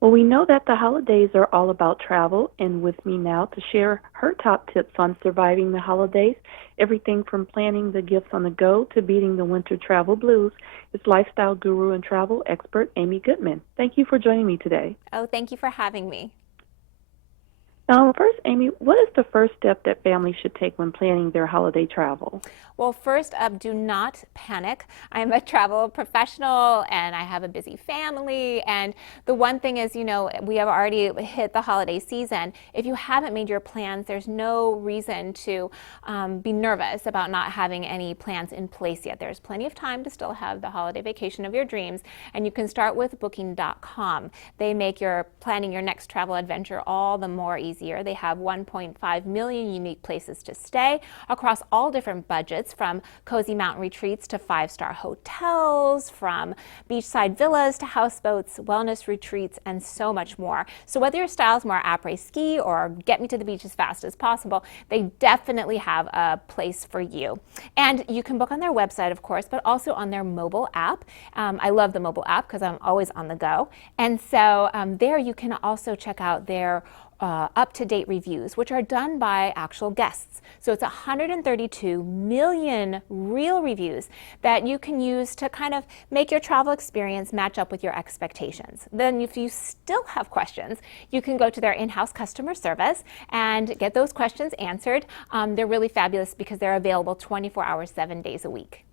Well, we know that the holidays are all about travel, and with me now to share her top tips on surviving the holidays, everything from planning the gifts on the go to beating the winter travel blues, is lifestyle guru and travel expert Amy Goodman. Thank you for joining me today. Oh, thank you for having me. First, Amy, what is the first step that families should take when planning their holiday travel? Well, first up, do not panic. I'm a travel professional and I have a busy family. And the one thing is, we have already hit the holiday season. If you haven't made your plans, there's no reason to be nervous about not having any plans in place yet. There's plenty of time to still have the holiday vacation of your dreams. And you can start with Booking.com. They make your planning your next travel adventure all the more easier. They have 1.5 million unique places to stay across all different budgets, from cozy mountain retreats to five-star hotels, from beachside villas to houseboats, wellness retreats, and so much more. So whether your style is more après-ski or get me to the beach as fast as possible, they definitely have a place for you. And you can book on their website, of course, but also on their mobile app. I love the mobile app because I'm always on the go. And so there you can also check out their up-to-date reviews, which are done by actual guests. So it's 132 million real reviews that you can use to kind of make your travel experience match up with your expectations. Then if you still have questions, you can go to their in-house customer service and get those questions answered. They're really fabulous because they're available 24 hours, 7 days a week.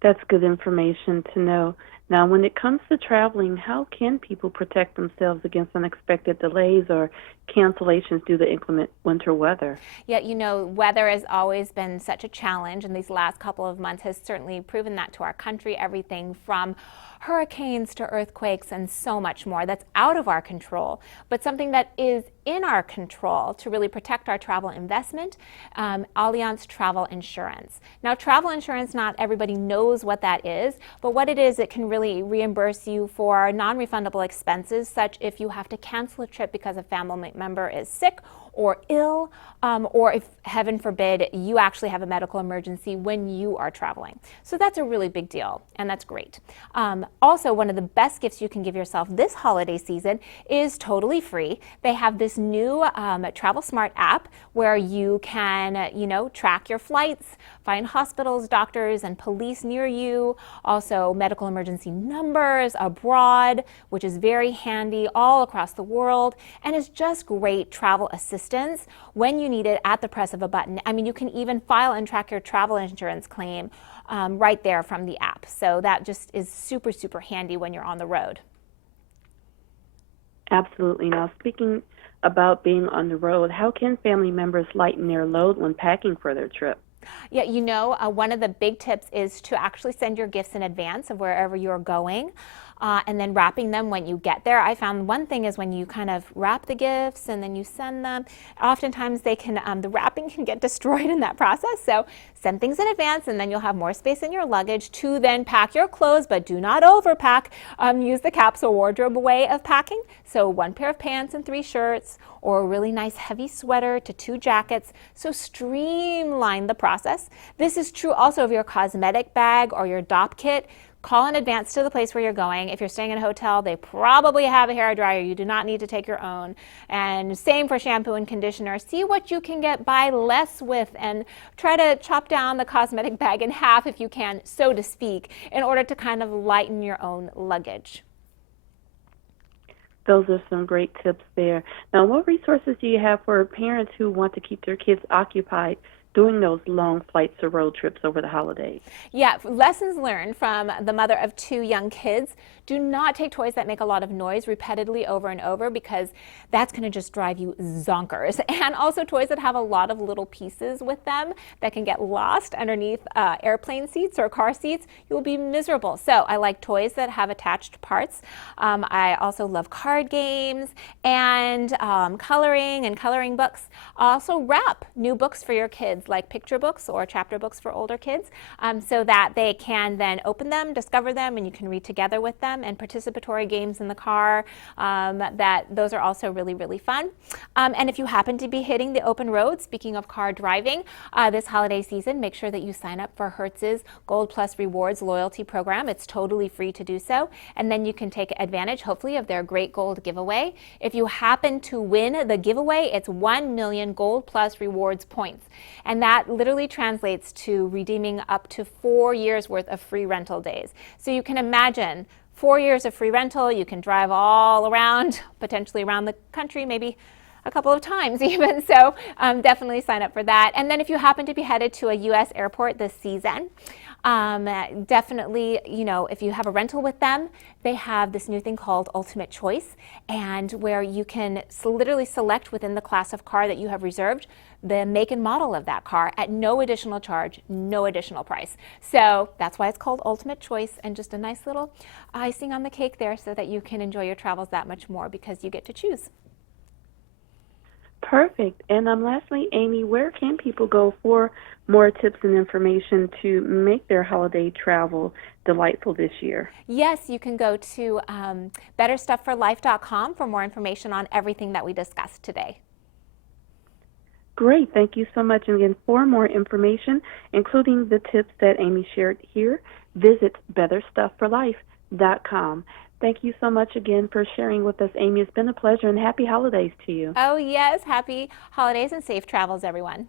That's good information to know. Now, when it comes to traveling, how can people protect themselves against unexpected delays or cancellations due to inclement winter weather? Yeah, weather has always been such a challenge, and these last couple of months has certainly proven that to our country. Everything from hurricanes to earthquakes and so much more that's out of our control. But something that is in our control to really protect our travel investment, Allianz Travel Insurance. Now, travel insurance, not everybody knows what that is, but what it is, it can really reimburse you for non-refundable expenses, such if you have to cancel a trip because a family member is sick or ill, or if, heaven forbid, you actually have a medical emergency when you are traveling. So that's a really big deal, and that's great. Also, one of the best gifts you can give yourself this holiday season is totally free. They have this new Travel Smart app where you can, track your flights, find hospitals, doctors, and police near you, also medical emergency numbers abroad, which is very handy all across the world, and is just great travel assistance when you need it at the press of a button. I mean, you can even file and track your travel insurance claim right there from the app. So that just is super, super handy when you're on the road. Absolutely. Now, speaking about being on the road, how can family members lighten their load when packing for their trip? Yeah, one of the big tips is to actually send your gifts in advance of wherever you're going, and then wrapping them when you get there. I found one thing is when you kind of wrap the gifts and then you send them, oftentimes the wrapping can get destroyed in that process. So send things in advance, and then you'll have more space in your luggage to then pack your clothes, but do not overpack. Use the capsule wardrobe way of packing. So 1 pair of pants and 3 shirts, or a really nice heavy sweater to 2 jackets. So streamline the process. This is true also of your cosmetic bag or your DOP kit. Call in advance to the place where you're going. If you're staying in a hotel, they probably have a hair dryer. You do not need to take your own. And same for shampoo and conditioner. See what you can get by less with, and try to chop down the cosmetic bag in half if you can, so to speak, in order to kind of lighten your own luggage. Those are some great tips there. Now, what resources do you have for parents who want to keep their kids occupied during those long flights or road trips over the holidays? Yeah, lessons learned from the mother of 2 young kids. Do not take toys that make a lot of noise repeatedly over and over, because that's going to just drive you zonkers. And also toys that have a lot of little pieces with them that can get lost underneath airplane seats or car seats. You'll be miserable. So I like toys that have attached parts. I also love card games and coloring and coloring books. Also wrap new books for your kids. kids, like picture books or chapter books for older kids, so that they can then open them, discover them, and you can read together with them, and participatory games in the car. Those are also really, really fun. And if you happen to be hitting the open road, speaking of car driving, this holiday season, make sure that you sign up for Hertz's Gold Plus Rewards loyalty program. It's totally free to do so, and then you can take advantage, hopefully, of their great gold giveaway. If you happen to win the giveaway, it's 1 million Gold Plus Rewards points, and that literally translates to redeeming up to 4 years worth of free rental days. So you can imagine 4 years of free rental. You can drive all around, potentially around the country, maybe a couple of times even. So definitely sign up for that. And then if you happen to be headed to a U.S. airport this season, definitely, if you have a rental with them, they have this new thing called Ultimate Choice, and where you can literally select within the class of car that you have reserved the make and model of that car at no additional charge, no additional price. So that's why it's called Ultimate Choice, and just a nice little icing on the cake there so that you can enjoy your travels that much more because you get to choose. Perfect. And lastly, Amy, where can people go for more tips and information to make their holiday travel delightful this year? Yes, you can go to betterstuffforlife.com for more information on everything that we discussed today. Great. Thank you so much. And again, for more information, including the tips that Amy shared here, visit betterstuffforlife.com. Thank you so much again for sharing with us, Amy. It's been a pleasure, and happy holidays to you. Oh, yes. Happy holidays and safe travels, everyone.